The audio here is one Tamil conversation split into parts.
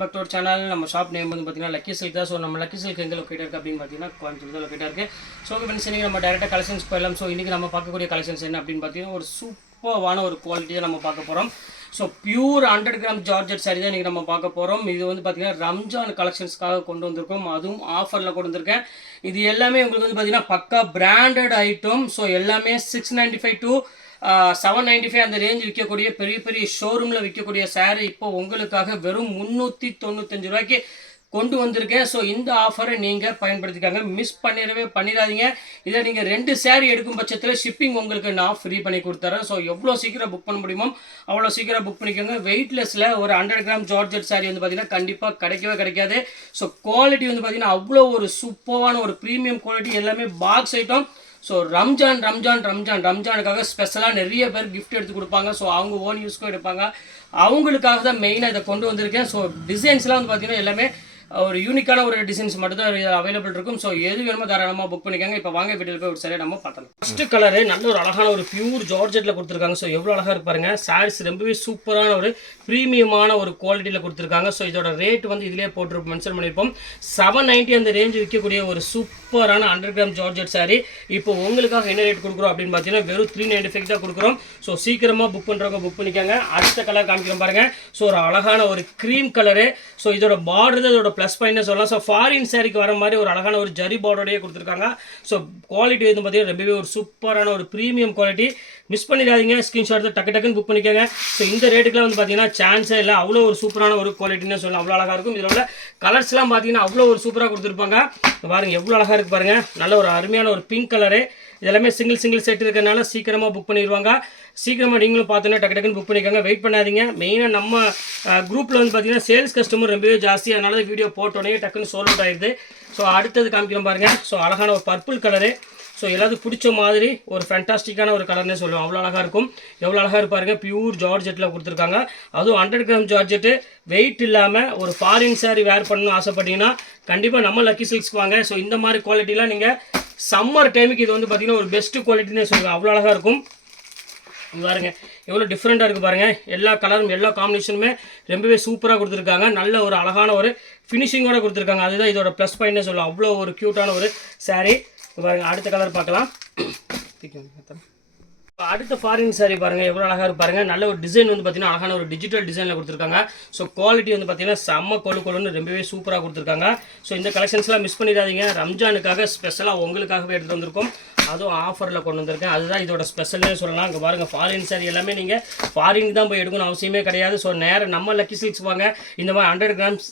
மற்றொரு சேனல் நம்ம ஷாப் நேம் வந்து பார்த்தீங்கன்னா லக்கி சில்க் தான். ஸோ நம்ம லக்கி சில்க் எங்கே லொக்கேட் இருக்குது அப்படின்னு பார்த்தீங்கன்னா கோயம்புத்தூர் லொக்கேட் இருக்குது ஸோ ஃப்ரெண்ட்ஸ் இன்றைக்கி நம்ம டேரெக்டாக கலெக்ஷன்ஸ் போயிடலாம். ஸோ இன்றைக்கி நம்ம பார்க்கக்கூடிய கலெக்ஷன்ஸ் என்ன அப்படின்னு பார்த்தீங்கன்னா ஒரு சூப்பரான ஒரு குவாலிட்டியை நம்ம பார்க்க போகிறோம் so pure hundred gram georgette sari தான் இன்றைக்கி நம்ம பார்க்க போகிறோம் இது வந்து பார்த்தீங்கன்னா ரம்ஜான் கலெக்ஷன்ஸ்க்காக கொண்டு வந்திருக்கோம். அதுவும் ஆஃபரில் கொண்டு வந்திருக்கேன் இது எல்லாமே உங்களுக்கு வந்து பார்த்தீங்கன்னா பக்கா பிராண்டட் ஐட்டம் ஸோ எல்லாமே six ninety five to seven ninety five அந்த ரேஞ்ச் விற்கக்கூடிய பெரிய பெரிய ஷோரூமில் விற்கக்கூடிய சேரீ இப்போ உங்களுக்காக வெறும் முந்நூற்றி தொண்ணூத்தஞ்சு ரூபாய்க்கு கொண்டு வந்திருக்கேன். ஸோ இந்த ஆஃபரை நீங்கள் பயன்படுத்திக்காங்க. மிஸ் பண்ணிடவே பண்ணிடாதீங்க. இதை நீங்கள் ரெண்டு சேரீ எடுக்கும் பட்சத்தில் ஷிப்பிங் உங்களுக்கு நான் ஃப்ரீ பண்ணி கொடுத்துறேன். ஸோ எவ்வளோ சீக்கிரம் புக் பண்ண முடியுமோ அவ்வளோ சீக்கிரம் புக் பண்ணிக்கோங்க. வெயிட்லெஸ்ஸில் ஒரு ஹண்ட்ரட் கிராம் ஜார்ஜெட் saree வந்து பார்த்தீங்கன்னா கண்டிப்பாக கிடைக்கவே கிடைக்காது. ஸோ குவாலிட்டி வந்து பார்த்தீங்கன்னா அவ்வளோ ஒரு சூப்பரான ஒரு ப்ரீமியம் குவாலிட்டி எல்லாமே box item so Ramzan Ramzan Ramzan ரம்ஜானுக்காக ஸ்பெஷலாக நிறைய பேர் கிஃப்ட் எடுத்து கொடுப்பாங்க. ஸோ அவங்க ஓன் யூஸ்க்கும் எடுப்பாங்க. அவங்களுக்காக தான் மெயினாக இதை கொண்டு வந்திருக்கேன். ஸோ டிசைன்ஸ்லாம் வந்து பார்த்தீங்கன்னா எல்லாமே ஒரு யூனிக்கான ஒரு டிசைன்ஸ் மட்டும் தான் அவைலபிள் இருக்கும். ஸோ எது வேணுமோ தாராளமாக புக் பண்ணிக்கோங்க. இப்போ வாங்க வீட்டில் போய் ஒரு சரியாக நம்ம பார்த்தலாம் ஃபஸ்ட்டு கலரு நல்ல ஒரு அழகான ஒரு பியூர் ஜார்ஜெட்டில் கொடுத்துருக்காங்க. ஸோ எவ்வளோ அழகாக இருப்பாருங்க. சாரீஸ் ரொம்பவே சூப்பரான ஒரு ப்ரீமியமான ஒரு குவாலிட்டியில் கொடுத்துருக்காங்க. ஸோ இதோட ரேட் வந்து இதிலே போட்டு மென்ஷன் பண்ணியிருப்போம். செவன் நைன்ட்டி அந்த ரேஞ்ச் விற்கக்கூடிய ஒரு சூப்பரான அண்டர் கிராம் ஜார்ஜெட் சாரீ இப்போ உங்களுக்காக என்ன ரேட் கொடுக்குறோம் அப்படின்னு பார்த்தீங்கன்னா வெறும் த்ரீ நைன்டி ஃபைவ் தான் கொடுக்குறோம். ஸோ சீக்கிரமாக புக் பண்ணுறவங்க புக் பண்ணிக்கோங்க. அடுத்த கலர் காமிக்கிறோம் பாருங்கள் ஸோ ஒரு அழகான ஒரு க்ரீம் கலரு ஸோ இதோட பார்டர் இதோட ப்ளஸ் பாயிண்ட் சொல்லலாம். ஸோ ஃபாரின் சாரிக்கு வர மாதிரி ஒரு அழகான ஒரு ஜரி பார்டரோடய கொடுத்துருக்காங்க. ஸோ குவாலிட்டி வந்து பார்த்தீங்கன்னா ரொம்பவே ஒரு சூப்பரான ஒரு ப்ரீமியம் குவாலிட்டி மிஸ் பண்ணிடாதீங்க. ஸ்க்ரீன்ஷாட் டக்கு டக்குன்னு புக் பண்ணிக்கோங்க. ஸோ இந்த ரேட்டுக்குலாம் வந்து பார்த்தீங்கன்னா சான்ஸே இல்லை. அவ்வளோ ஒரு சூப்பரான ஒரு குவாலிட்டின்னு சொல்லலாம் அவ்வளோ அழகாக இருக்கும். இதில் உள்ள கலர்ஸ்லாம் பார்த்தீங்கன்னா அவ்வளோ ஒரு சூப்பராக கொடுத்துருப்பாங்க. பாருங்கள் எவ்வளோ அழகாக இருக்குது பாருங்கள் நல்ல ஒரு அருமையான ஒரு பிங்க் கலரு எல்லாமே சிங்கிள் சிங்கிள் செட் இருக்கறனால சீக்கிரமாக புக் பண்ணிடுவாங்க சீக்கிரமாக நீங்களும் பார்த்தோன்னா டக்கு டக்குன்னு புக் பண்ணிக்கோங்க. வெயிட் பண்ணாதீங்க. மெயினாக நம்ம குரூப்பில் வந்து பார்த்தீங்கன்னா சேல்ஸ் கஸ்டமர் ரொம்பவே ஜாஸ்தி. அதனால வீடியோ போட்டோடனே டக்குன்னு சோல் அவுட் ஆயிடுது ஸோ அடுத்தது காமிக்கிறோம் பாருங்கள் ஸோ அழகான ஒரு பர்பிள் கலரு ஸோ எல்லாத்துக்கும் பிடிச்ச மாதிரி ஒரு ஃபேண்டாஸ்டிக்கான ஒரு கலர்னே சொல்லுவோம் அவ்வளோ அழகாக இருக்கும். எவ்வளோ அழகாக இருப்பாருங்க பியூர் ஜார்ஜெட்டில் கொடுத்துருக்காங்க. அதுவும் ஹண்ட்ரட் கிராம் ஜார்ஜெட்டு வெயிட் இல்லாமல் ஒரு ஃபாரின் சாரி வேர் பண்ணணும்னு ஆசைப்பட்டீங்கன்னா கண்டிப்பாக நம்ம லக்கி சில்க்ஸ்க்கு வாங்க. ஸோ இந்த மாதிரி குவாலிட்டிலாம் நீங்கள் சம்மர் டைமுக்கு இது வந்து பார்த்திங்கன்னா ஒரு பெஸ்ட் குவாலிட்டினே சொல்லுவேன் அவ்வளோ அழகாக இருக்கும். பாருங்கள் பாருங்க. எவ்வளோ டிஃப்ரெண்ட்டாக இருக்குது பாருங்கள் எல்லா கலரும் எல்லா காம்பினேஷனுமே ரொம்பவே சூப்பராக கொடுத்துருக்காங்க. நல்ல ஒரு அழகான ஒரு ஃபினிஷிங்கோட கொடுத்துருக்காங்க. அதுதான் இதோட ப்ளஸ் பாயிண்ட்னே சொல்லலாம். அவ்வளோ ஒரு க்யூட்டான ஒரு சாரீ பாருங்கள் அடுத்த கலர் பார்க்கலாம். அடுத்த ஃபாரின் சாரி பாருங்க எவ்வளோ அழகாக இருக்கு நல்ல ஒரு டிசைன் வந்து பார்த்தீங்கன்னா அழகான ஒரு டிஜிட்டல் டிசைனில் கொடுத்துருக்காங்க. ஸோ குவாலிட்டி வந்து பார்த்தீங்கன்னா செம்ம கொழு கொழுன்னு ரொம்பவே சூப்பராக கொடுத்துருக்காங்க. ஸோ இந்த கலெக்ஷன்ஸ்லாம் மிஸ் பண்ணிடாதீங்க. ரம்ஜானுக்காக ஸ்பெஷலாக உங்களுக்காகவே எடுத்துகிட்டு வந்திருக்கோம். அதுவும் ஆஃபரில் கொண்டு வந்திருக்கேன். அதுதான் இதோட ஸ்பெஷல்னே சொல்லலாம். அங்கே பாருங்கள் ஃபாரின் சாரி எல்லாமே நீங்கள் ஃபாரின் தான் போய் எடுக்கணும் அவசியமே கிடையாது. ஸோ நேரம் நம்ம லக்கி சில்க்ஸ் வாங்க. இந்த மாதிரி ஹண்ட்ரட் கிராம்ஸ்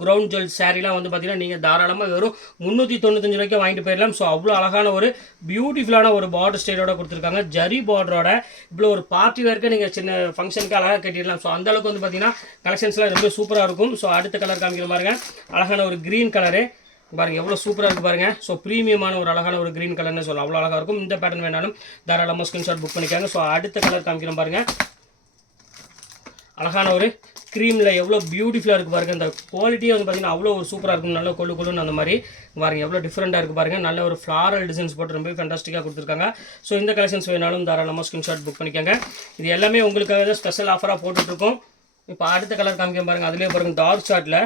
க்ரௌண்ட் ஜுவல் சாரீலாம் வந்து பார்த்தீங்கன்னா நீங்கள் தாராளமாக வெறும் முந்நூற்றி தொண்ணூத்தஞ்சு ரூபாய்க்கு வாங்கிட்டு போயிடலாம் ஸோ அவ்வளோ அழகான ஒரு பியூட்டிஃபுல்லான ஒரு பார்டர் ஸ்டைலோட கொடுத்துருக்காங்க. ஜரி பார்டரோட இவ்வளோ ஒரு பார்ட்டி வேர்க்கு நீங்கள் சின்ன ஃபங்க்ஷனுக்கு அழகாக கட்டிடலாம். ஸோ அந்த அளவுக்கு வந்து பார்த்திங்கன்னா கலெக்ஷன்ஸ்லாம் ரொம்ப சூப்பராக இருக்கும். ஸோ அடுத்த கலர் காமிக்கிற பாருங்கள் அழகான ஒரு க்ரீன் கலரு பாருங்க எவ்வளோ சூப்பராக இருக்குது பாருங்க. ஸோ ப்ரீமியமான ஒரு அழகான ஒரு க்ரீன் கலர்னு சொல்லலாம். அவ்வளோ அழகாக இருக்கும். இந்த பேட்டர்ன் வேணாலும் தாராளமாக ஸ்க்ரீன்ஷாட் புக் பண்ணிக்காங்க. ஸோ அடுத்த கலர் காமிக்கிறோம் பாருங்க. அழகான ஒரு க்ரீமில் எவ்வளோ பியூட்டிஃபுல்லாக இருக்குது பாருங்கள் இந்த குவாலிட்டியே வந்து பார்த்தீங்கன்னா அவ்வளோ ஒரு சூப்பராக இருக்கும். நல்ல கொழு கொழுன்னு அந்த மாதிரி. பாருங்கள் எவ்வளோ டிஃப்ரெண்ட்டாக இருக்குது பாருங்கள் நல்ல ஒரு ஃப்ளாரல் டிசைன்ஸ் போட்டு ரொம்ப ஃபண்டாஸ்டிக்காக கொடுத்துருக்காங்க. ஸோ இந்த கலெக்ஷன்ஸ் வேணாலும் தாராளமாக ஸ்க்ரீன்ஷாட் புக் பண்ணிக்கோங்க. இது எல்லாமே உங்களுக்காக தான் ஸ்பெஷல் ஆஃபராக போட்டுட்ருக்கோம். இப்போ அடுத்த கலர் காமிக்க பாருங்கள் அதுலேயே பாருங்கள் டார்க் ஷார்ட்டில்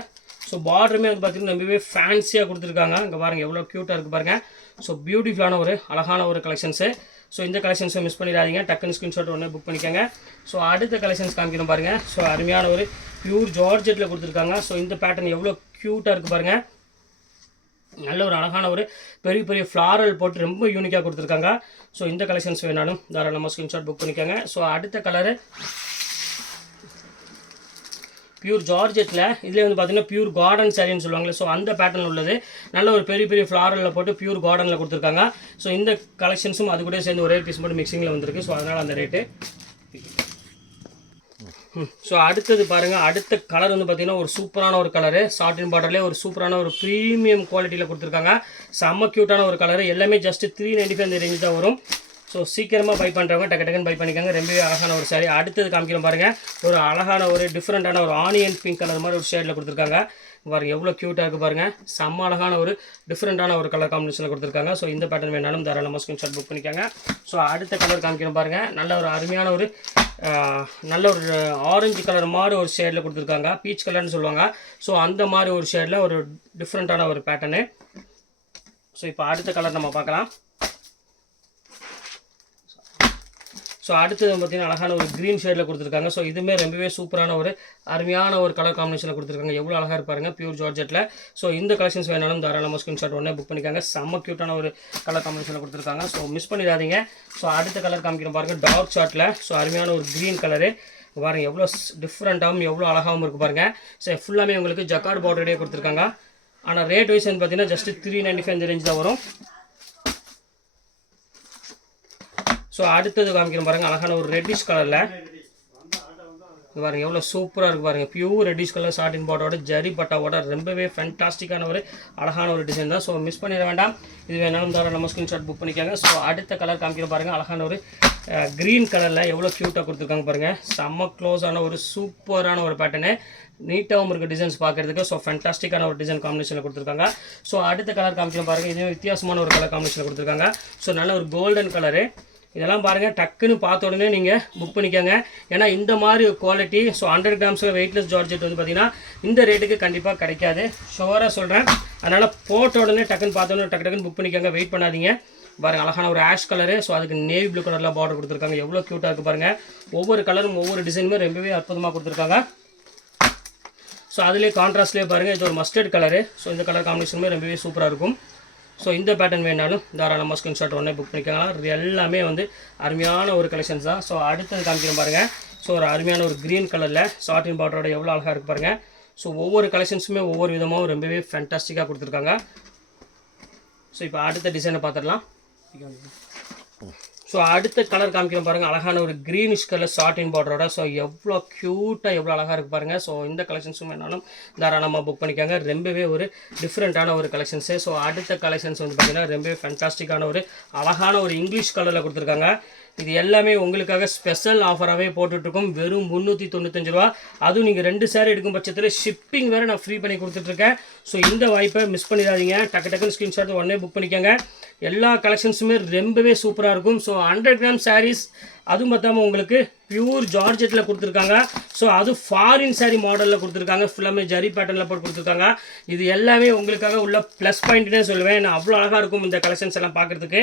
ஸோ பார்டருமே வந்து பார்த்தீங்கன்னா ரொம்பவே ஃபேன்சியாக கொடுத்துருக்காங்க. இங்கே பாருங்கள் எவ்வளோ க்யூட்டாக இருக்குது பாருங்க. ஸோ பியூட்டிஃபுல்லான ஒரு அழகான ஒரு கலெக்ஷன்ஸு ஸோ இந்த கலெக்ஷன்ஸை மிஸ் பண்ணிடாதீங்க. டக்குன்னு ஸ்க்ரீன்ஷாட் ஒன்று புக் பண்ணிக்கோங்க. ஸோ அடுத்த கலெக்ஷன்ஸ் காமிக்கணும் பாருங்கள் ஸோ அருமையான ஒரு பியூர் ஜார்ஜெட்டில் கொடுத்துருக்காங்க. ஸோ இந்த பேட்டர்ன் எவ்வளோ க்யூட்டாக இருக்குது பாருங்கள் நல்ல ஒரு அழகான ஒரு பெரிய பெரிய ஃப்ளாரல் போட்டு ரொம்ப யூனிக்காக கொடுத்துருக்காங்க. ஸோ இந்த கலெக்ஷன்ஸ் வேணாலும் தாராளமாக ஸ்க்ரீன்ஷாட் புக் பண்ணிக்கோங்க. ஸோ அடுத்த கலரு பியூர் ஜார்ஜெட்டில் இதில் வந்து பார்த்தீங்கன்னா பியூர் கார்டன் சாரின்னு சொல்லுவாங்களே ஸோ அந்த பேட்டர்ன் உள்ளது. நல்ல ஒரு பெரிய பெரிய ஃப்ளாரலில் போட்டு பியூர் கார்டனில் கொடுத்துருக்காங்க. ஸோ இந்த கலெக்ஷன்ஸும் அது கூட சேர்ந்து ஒரே பீஸ் மட்டும் மிக்சிங்கில் வந்திருக்கு. ஸோ அதனால் அந்த ரேட்டு ஸோ அடுத்தது பாருங்கள் அடுத்த கலர் வந்து பார்த்தீங்கன்னா ஒரு சூப்பரான ஒரு கலரு சாட்டின் பார்டர்லேயே ஒரு சூப்பரான ஒரு ப்ரீமியம் குவாலிட்டியில் கொடுத்துருக்காங்க. செம்ம க்யூட்டான ஒரு கலரு எல்லாமே ஜஸ்ட் த்ரீ நைன்டி ஃபைவ் அந்த ரேஞ்சு தான் வரும். ஸோ சீக்கிரமாக பை பண்ணுறவங்க டக்கு டக்குன்னு பை பண்ணிக்கோங்க. ரொம்பவே அழகான ஒரு சாரி அடுத்தது காமிக்கிறோம் பாருங்கள் ஒரு அழகான ஒரு டிஃப்ரெண்ட்டான ஒரு ஆனியன் பிங்க் கலர் மாதிரி ஒரு ஷேடில் கொடுத்துருக்காங்க. பாருங்கள் எவ்வளோ க்யூட்டாக இருக்குது பாருங்கள் செம்ம அழகான ஒரு டிஃப்ரெண்ட்டான ஒரு கலர் காம்பினேஷனில் கொடுத்துருக்காங்க. ஸோ இந்த பேட்டர்ன் வேணாலும் தாராளமாக ஸ்க்ரீன்ஷாட் புக் பண்ணிக்காங்க. ஸோ அடுத்த கலர் காமிக்கிறோம் பாருங்கள் நல்ல ஒரு அருமையான ஒரு நல்ல ஒரு ஆரஞ்சு கலர் மாதிரி ஒரு ஷேடில் கொடுத்துருக்காங்க. பீச் கலர்னு சொல்லுவாங்க. ஸோ அந்த மாதிரி ஒரு ஷேடில் ஒரு டிஃப்ரெண்ட்டான ஒரு பேட்டர்னு ஸோ இப்போ அடுத்த கலர் நம்ம பார்க்கலாம். ஸோ அடுத்தது பார்த்தீங்கன்னா அழகான ஒரு க்ரீன் ஷேடில் கொடுத்துருக்காங்க. ஸோ இதுவுமே ரொம்பவே சூப்பரான ஒரு அருமையான ஒரு கலர் காம்பினேஷனில் கொடுத்துருக்காங்க. எவ்வளோ அழகாக இருப்பாருங்க பியூர் ஜார்ஜெட்டில் ஸோ இந்த கலெக்ஷன்ஸ் வேணாலும் தாராளமாக ஸ்க்ரீன்ஷாட் உடனே புக் பண்ணிக்காங்க. செம்ம க்யூட்டான ஒரு கலர் காம்பினேஷனில் கொடுத்துருக்காங்க. ஸோ மிஸ் பண்ணிடாதீங்க. ஸோ அடுத்த கலர் காமிக்கணும் பாருங்கள் டார்க் ஷார்ட்டில் ஸோ அருமையான ஒரு க்ரீன் கலரு பாருங்கள் எவ்வளோ டிஃப்ரெண்ட்டாகவும் எவ்வளோ அழகாகவும் இருக்குது பாருங்கள் ஸோ ஃபுல்லாமே உங்களுக்கு ஜக்கார்டு பார்டரே கொடுத்துருக்காங்க. ஆனால் ரேட் வைஸ் வந்து பார்த்தீங்கன்னா just three ninety five range தான் வரும். ஸோ அடுத்தது காமிக்கிறோம் பாருங்கள் அழகான ஒரு ரெட்டிஷ் கலரில் இது பாருங்க எவ்வளோ சூப்பராக இருக்குது பாருங்கள் பியூர் ரெட்டிஷ் கலர் சாட்டின் பாட்டோட ஜரி பட்டாவோட ரொம்பவே ஃபென்டாஸ்டிக்கான ஒரு அழகான ஒரு டிசைன் தான். ஸோ மிஸ் பண்ணிட வேண்டாம். இது வேணாலும் தர நம்ம ஸ்க்ரீன்ஷாட் புக் பண்ணிக்காங்க ஸோ அடுத்த கலர் காமிக்கிற பாருங்கள் அழகான ஒரு க்ரீன் கலரில் எவ்வளோ க்யூட்டாக கொடுத்துருக்காங்க பாருங்கள் செம்ம க்ளோஸான ஒரு சூப்பரான ஒரு பேட்டர்னு நீட்டாகவும் இருக்க டிசைன்ஸ் பார்க்குறதுக்கு. ஸோ ஃபென்டாஸ்டிக்கான ஒரு டிசைன் காம்பினேஷனில் கொடுத்துருக்காங்க. ஸோ அடுத்த கலர் காமிக்கிறோம் பாருங்கள் இதுவும் வித்தியாசமான ஒரு கலர் காம்பினேஷனில் கொடுத்துருக்காங்க. ஸோ நல்ல ஒரு கோல்டன் கலரு இதெல்லாம் பாருங்கள் டக்குன்னு பார்த்த உடனே நீங்கள் புக் பண்ணிக்கோங்க. ஏன்னா இந்த மாதிரி குவாலிட்டி ஸோ ஹண்ட்ரட் கிராம்ஸில் வெயிட்லெஸ் ஜார்ஜெட் வந்து பார்த்திங்கன்னா இந்த ரேட்டுக்கு கண்டிப்பாக கிடைக்காது. ஷுவராக சொல்கிறேன் அதனால் போட்ட உடனே டக்குன்னு பார்த்த உடனே டக்கு டக்குன்னு புக் பண்ணிக்கோங்க. வெயிட் பண்ணாதீங்க. பாருங்கள் அழகான ஒரு ஆஷ் கலரு ஸோ அதுக்கு நேவி ப்ளூ கலரில் பார்டர் கொடுத்துருக்காங்க. எவ்வளோ க்யூட்டாக இருக்குது பாருங்கள் ஒவ்வொரு கலரும் ஒவ்வொரு டிசைனுமே ரொம்பவே அற்புதமாக கொடுத்துருக்காங்க. ஸோ அதுலேயே கான்ட்ராஸ்ட்லேயே பாருங்கள் இது ஒரு மஸ்டர்ட் கலரு ஸோ இந்த கலர் காம்பினேஷனுமே ரொம்பவே சூப்பராக இருக்கும். ஸோ இந்த பேட்டர்ன் வேணாலும் தாராளமாக ஸ்க்ரீன்ஷாட் உடனே புக் பண்ணிக்கலாம் இது எல்லாமே வந்து அருமையான ஒரு கலெக்ஷன்ஸ் தான். ஸோ அடுத்தது காமிக்கிறேன் பாருங்கள் ஸோ ஒரு அருமையான ஒரு க்ரீன் கலரில் சாட்டின் பார்டரோட எவ்வளோ அழகாக இருக்கு பாருங்கள் ஸோ ஒவ்வொரு கலெக்ஷன்ஸுமே ஒவ்வொரு விதமாகவும் ரொம்பவே ஃபேண்டாஸ்டிக்காக கொடுத்துருக்காங்க. ஸோ இப்போ அடுத்த டிசைனை பார்த்துடலாம் ஸோ அடுத்த கலர் காமிக்கிறேன் பாருங்கள் அழகான ஒரு க்ரீனிஷ் கலர் சாட்டின் பார்டரோட ஸோ எவ்வளோ க்யூட்டாக எவ்வளோ அழகாக இருக்குது பாருங்கள் ஸோ இந்த கலெக்ஷன்ஸும் வேணாலும் தாராளமாக புக் பண்ணிக்கோங்க. ரொம்பவே ஒரு டிஃப்ரெண்ட்டான ஒரு கலெக்ஷன்ஸு ஸோ அடுத்த கலெக்ஷன்ஸ் வந்து பார்த்தீங்கன்னா ரொம்பவே ஃபேண்டாஸ்டிக்கான ஒரு அழகான ஒரு இங்கிலீஷ் கலரில் கொடுத்துருக்காங்க. இது எல்லாமே உங்களுக்காக ஸ்பெஷல் ஆஃபராகவே போட்டுட்ருக்கோம். வெறும் முந்நூற்றி தொண்ணூத்தஞ்சு ரூபா. அதுவும் நீங்கள் ரெண்டு சேர் எடுக்கும் பட்சத்தில் ஷிப்பிங் வேறு நான் ஃப்ரீ பண்ணி கொடுத்துட்ருக்கேன். ஸோ இந்த வாய்ப்பை மிஸ் பண்ணிடாதீங்க. டக்கு டக்குன்னு ஸ்க்ரீன்ஷாட் உடனே புக் பண்ணிக்கோங்க. எல்லா கலெக்ஷன்ஸுமே ரொம்பவே சூப்பராக இருக்கும். ஸோ ஹண்ட்ரட் கிராம் சாரீஸ் அதுவும் பார்த்தாமல் உங்களுக்கு பியூர் ஜார்ஜெட்டில் கொடுத்துருக்காங்க. ஸோ அது ஃபாரின் சாரி மாடலில் கொடுத்துருக்காங்க. ஃபுல்லாமே ஜரி பேட்டர்னில் போட்டு கொடுத்துருக்காங்க. இது எல்லாமே உங்களுக்காக உள்ள ப்ளஸ் பாயிண்ட்னே சொல்லுவேன். நான் அவ்வளோ அழகாக இருக்கும் இந்த கலெக்ஷன்ஸ் எல்லாம் பார்க்குறதுக்கு.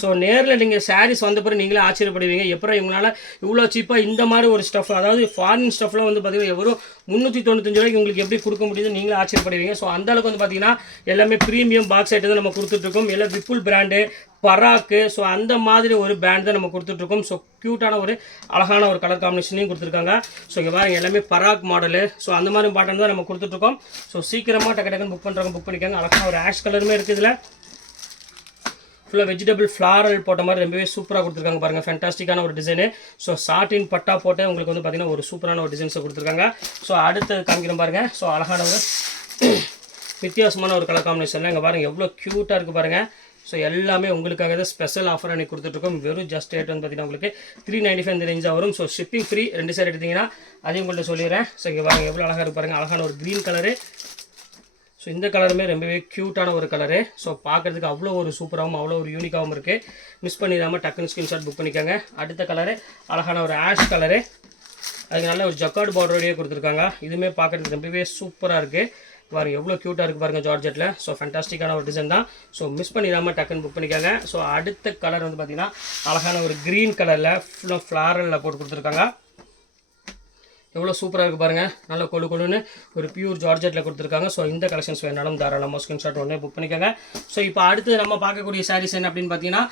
ஸோ நேரில் நீங்கள் சாரீஸ் வந்த பிறகு நீங்களே ஆச்சரியப்படுவீங்க. எப்பறம் இவங்களால இவ்வளோ சீப்பாக இந்த மாதிரி ஒரு ஸ்டஃப் அதாவது ஃபாரின் ஸ்டஃப்லாம் வந்து பார்த்தீங்கன்னா எவரும் முந்நூற்றி தொண்ணூத்தஞ்சு ரூபாய்க்கு உங்களுக்கு எப்படி கொடுக்க முடியுது நீங்களே ஆச்சரியப்படுவீங்க. ஸோ அந்த அளவுக்கு வந்து பார்த்தீங்கன்னா எல்லாமே ப்ரீமியம் பாக்ஸ் ஐட்டம் தான் நம்ம கொடுத்துட்ருக்கோம். எல்லாம் விப்புல் பிராண்டு பராக்கு ஸோ அந்த மாதிரி ஒரு பிராண்ட் தான் நம்ம கொடுத்துட்ருக்கோம். ஸோ க்யூட்டான ஒரு அழகான ஒரு கலர் காம்பினேஷனையும் கொடுத்துருக்காங்க. ஸோ இங்கே பாருங்கள் எல்லாமே பராக் மாடலு ஸோ அந்த மாதிரி பாட்டன் தான் நம்ம கொடுத்துட்ருக்கோம். ஸோ சீக்கிரமாக டக்கு டக்குன்னு புக் பண்ணுறவங்க புக் பண்ணிக்காங்க. அழகான ஒரு ஆஷ் கலருமே இருக்குது இதில். ஃபுல்லாக வெஜிடபிள் ஃப்ளாரல் போட்ட மாதிரி ரொம்பவே சூப்பராக கொடுத்துருக்காங்க பாருங்கள் ஃபேண்டாஸ்டிக்கான ஒரு டிசைனு ஸோ சாட்டின் பட்டா போட்டு உங்களுக்கு வந்து பார்த்தீங்கன்னா ஒரு சூப்பரான ஒரு டிசைன்ஸை கொடுத்துருக்காங்க. ஸோ அடுத்தது காமிக்கிறோம் பாருங்கள் ஸோ அழகான ஒரு வித்தியாசமான ஒரு கலர் காம்பினேஷனில் இங்கே பாருங்கள் எவ்வளோ க்யூட்டாக இருக்குது பாருங்கள் ஸோ எல்லாமே உங்களுக்காக தான் ஸ்பெஷல் ஆஃபர் அன்றைக்கி கொடுத்துட்ருக்கோம். வெறும் ஜஸ்ட் ரேட் வந்து பார்த்தீங்கன்னா உங்களுக்கு த்ரீ நைன்டி ஃபைவ் ரேஞ்சாக வரும். ஸோ ஷிப்பிங் ஃப்ரீ ரெண்டு சேர் எடுத்தீங்கன்னா அதையும் உங்கள்கிட்ட சொல்லிடுறேன். ஸோ இங்கே பாருங்கள் எவ்வளோ அழகாக இருக்கு பாருங்கள் அழகான ஒரு க்ரீன் கலரு ஸோ இந்த கலருமே ரொம்பவே க்யூட்டான ஒரு கலரு. ஸோ பார்க்குறதுக்கு அவ்வளோ ஒரு சூப்பராகவும் அவ்வளோ ஒரு யூனிக்காகவும் இருக்குது மிஸ் பண்ணிடாமல் டக்குன்னு ஸ்க்ரீன்ஷாட் புக் பண்ணிக்கோங்க. அடுத்த கலரு அழகான ஒரு ஆஷ் கலரு. அதுக்கு நல்ல ஒரு ஜக்கார்டு பார்டரோடையே கொடுத்துருக்காங்க. இதுவுமே பார்க்குறதுக்கு ரொம்பவே சூப்பராக இருக்குது பாருங்கள் எவ்வளோ க்யூட்டாக இருக்குது பாருங்கள் ஜார்ஜெட்டில் ஸோ ஃபேண்டாஸ்டிக்கான ஒரு டிசைன் தான். ஸோ மிஸ் பண்ணிடாமல் டக்குன்னு புக் பண்ணிக்கோங்க. ஸோ அடுத்த கலர் வந்து பார்த்திங்கன்னா அழகான ஒரு க்ரீன் கலரில் ஃபுல்லாக ஃப்ளாரலில் போட்டு கொடுத்துருக்காங்க. எவ்வளோ சூப்பராக இருக்குது பாருங்கள் நல்ல கொழு கொழுன்னு ஒரு பியூர் ஜார்ஜெட்டில் கொடுத்துருக்காங்க. ஸோ இந்த கலெக்ஷன்ஸ் வேணாலும் தாராளமாக ஸ்கிரீன்ஷாட் ஒன்றே புக் பண்ணிக்கோங்க. ஸோ இப்போ அடுத்து நம்ம பார்க்கக்கூடிய சாரீஸ் என்ன அப்படின்னு பார்த்தீங்கன்னா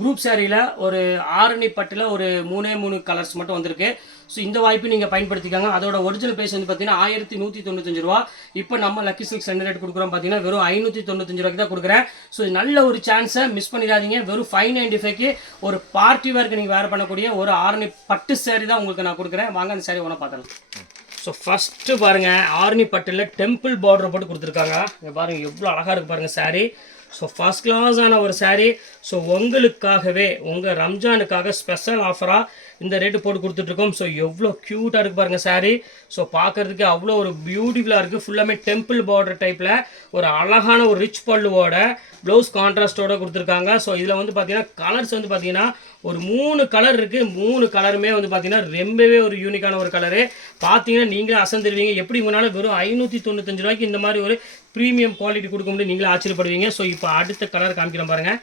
குரூப் சாரியில் ஒரு ஆரணி பட்டில் ஒரு மூணே மூணு கலர்ஸ் மட்டும் வந்திருக்கு. ஸோ இந்த வாய்ப்பு நீங்கள் பயன்படுத்திக்காங்க. அதோட ஒரிஜினல் ப்ரைஸ் வந்து பார்த்தீங்கன்னா ஆயிரத்தி நூற்றி தொண்ணூத்தஞ்சு ரூபா. இப்போ நம்ம லக்கி சில்க் சென்டர் ரேட் கொடுக்குறோம் பார்த்தீங்கன்னா வெறும் ஐநூற்றி தொண்ணூத்தஞ்சு ரூபாய்க்கு தான் கொடுக்குறேன். ஸோ இது நல்ல ஒரு சான்ஸை மிஸ் பண்ணிடாதீங்க. வெறும் ஃபைவ் நைன்டி ஃபைவ்க்கு ஒரு பார்ட்டி வேர்க்கு நீங்கள் வேறு பண்ணக்கூடிய ஒரு ஆரணி பட்டு சேரீ தான் உங்களுக்கு நான் கொடுக்குறேன். வாங்க அந்த சேரீ ஒன்றா பார்க்கலாம் ஸோ ஃபஸ்ட்டு பாருங்கள் ஆர்னி பட்டில் டெம்பிள் பார்டர் போட்டு கொடுத்துருக்காங்க. இங்கே பாருங்கள் எவ்வளோ அழகாக இருக்குது பாருங்கள் சாரீ ஸோ ஃபர்ஸ்ட் கிளாஸான ஒரு சாரீ ஸோ உங்களுக்காகவே உங்கள் ரம்ஜானுக்காக ஸ்பெஷல் ஆஃபராக இந்த ரேட்டு போட்டு கொடுத்துட்ருக்கோம். ஸோ எவ்வளோ க்யூட்டாக இருக்குது பாருங்கள் சாரீ ஸோ பார்க்குறதுக்கு அவ்வளோ ஒரு பியூட்டிஃபுல்லாக இருக்குது ஃபுல்லாமே டெம்பிள் பார்டர் டைப்பில் ஒரு அழகான ஒரு ரிச் பல்லுவோட ப்ளவுஸ் கான்ட்ராஸ்டோட கொடுத்துருக்காங்க. ஸோ இதில் வந்து பார்த்தீங்கன்னா கலர்ஸ் வந்து பார்த்தீங்கன்னா ஒரு மூணு கலர் இருக்குது மூணு கலருமே வந்து பார்த்தீங்கன்னா ரொம்பவே ஒரு யூனிக்கான ஒரு கலரு பார்த்தீங்கன்னா நீங்களே அசந்துருவீங்க. எப்படி உங்களால் வெறும் ஐநூற்றி தொண்ணூத்தஞ்சு ரூபாய்க்கு இந்த மாதிரி ஒரு ப்ரீமியம் குவாலிட்டி கொடுக்க முடியும்? நீங்களே ஆச்சரியப்படுவீங்க. ஸோ இப்போ அடுத்த கலர் காமிக்கிறேன் பாருங்கள்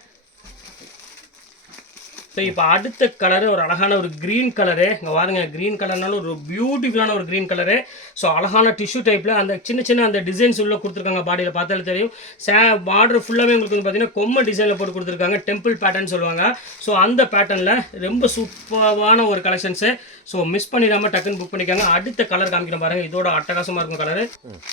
ஸோ இப்போ அடுத்த கலரு ஒரு அழகான ஒரு க்ரீன் கலரு இங்கே பாருங்க க்ரீன் கலர்னாலும் ஒரு பியூட்டிஃபுல்லான ஒரு க்ரீன் கலரு ஸோ அழகான டிஷ்யூ டைப்பில் அந்த சின்ன சின்ன அந்த டிசைன்ஸ் உள்ளே கொடுத்துருக்காங்க பாடியில் பார்த்தாலே தெரியும். சே பார்டர் ஃபுல்லாகவே உங்களுக்கு வந்து பார்த்தீங்கன்னா கொம்ம டிசைனில் போட்டு கொடுத்துருக்காங்க டெம்பிள் பேட்டர்ன் சொல்லுவாங்க. ஸோ அந்த பேட்டர்னில் ரொம்ப சூப்பரான ஒரு கலெக்ஷன்ஸு ஸோ மிஸ் பண்ணிடாமல் டக்குன்னு புக் பண்ணிக்காங்க. அடுத்த கலர் காமிக்கிறேன் பாருங்கள் இதோட அட்டகாசமாக இருக்கும் கலரு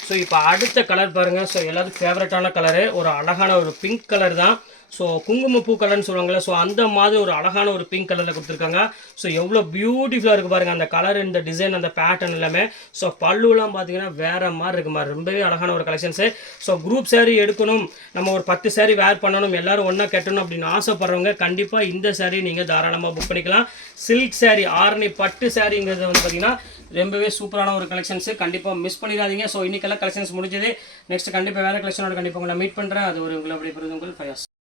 ஸோ இப்போ அடுத்த கலர் பாருங்கள் ஸோ எல்லாத்துக்கும் ஃபேவரட்டான கலரு ஒரு அழகான ஒரு பிங்க் கலர் தான். ஸோ குங்குமப்பூ கலர்னு சொல்லுவாங்கல்ல ஸோ அந்த மாதிரி ஒரு அழகான ஒரு பிங்க் கலரில் கொடுத்துருக்காங்க. ஸோ எவ்வளோ பியூட்டிஃபுல்லாக இருக்குது பாருங்கள் அந்த கலர் இந்த டிசைன் அந்த பேட்டர்ன் எல்லாமே. ஸோ பல்லுலாம் பார்த்தீங்கன்னா வேறு மாதிரி இருக்கு மாதிரி ரொம்பவே அழகான ஒரு கலெக்ஷன்ஸு ஸோ குரூப் சேரீ எடுக்கணும். நம்ம ஒரு பத்து சேரீ வேர் பண்ணணும் எல்லாரும் ஒன்றா கட்டணும் அப்படின்னு ஆசைப்படுறவங்க கண்டிப்பாக இந்த சேரீ நீங்கள் தாராளமாக புக் பண்ணிக்கலாம். சில்க் சேரீ ஆரணி பட்டு சேரீங்கிறது வந்து பார்த்தீங்கன்னா ரொம்பவே சூப்பரான ஒரு கலெக்ஷன்ஸு கண்டிப்பாக மிஸ் பண்ணிடாதீங்க. ஸோ இன்னைக்கெல்லாம் கலெக்ஷன்ஸ் முடிஞ்சது. நெக்ஸ்ட் கண்டிப்பாக வேறு கலெக்ஷனோட கண்டிப்பாக உங்களை மீட் பண்ணுறேன் அது ஒரு உங்களை அப்படி உங்கள் ஃபயர்ஸ்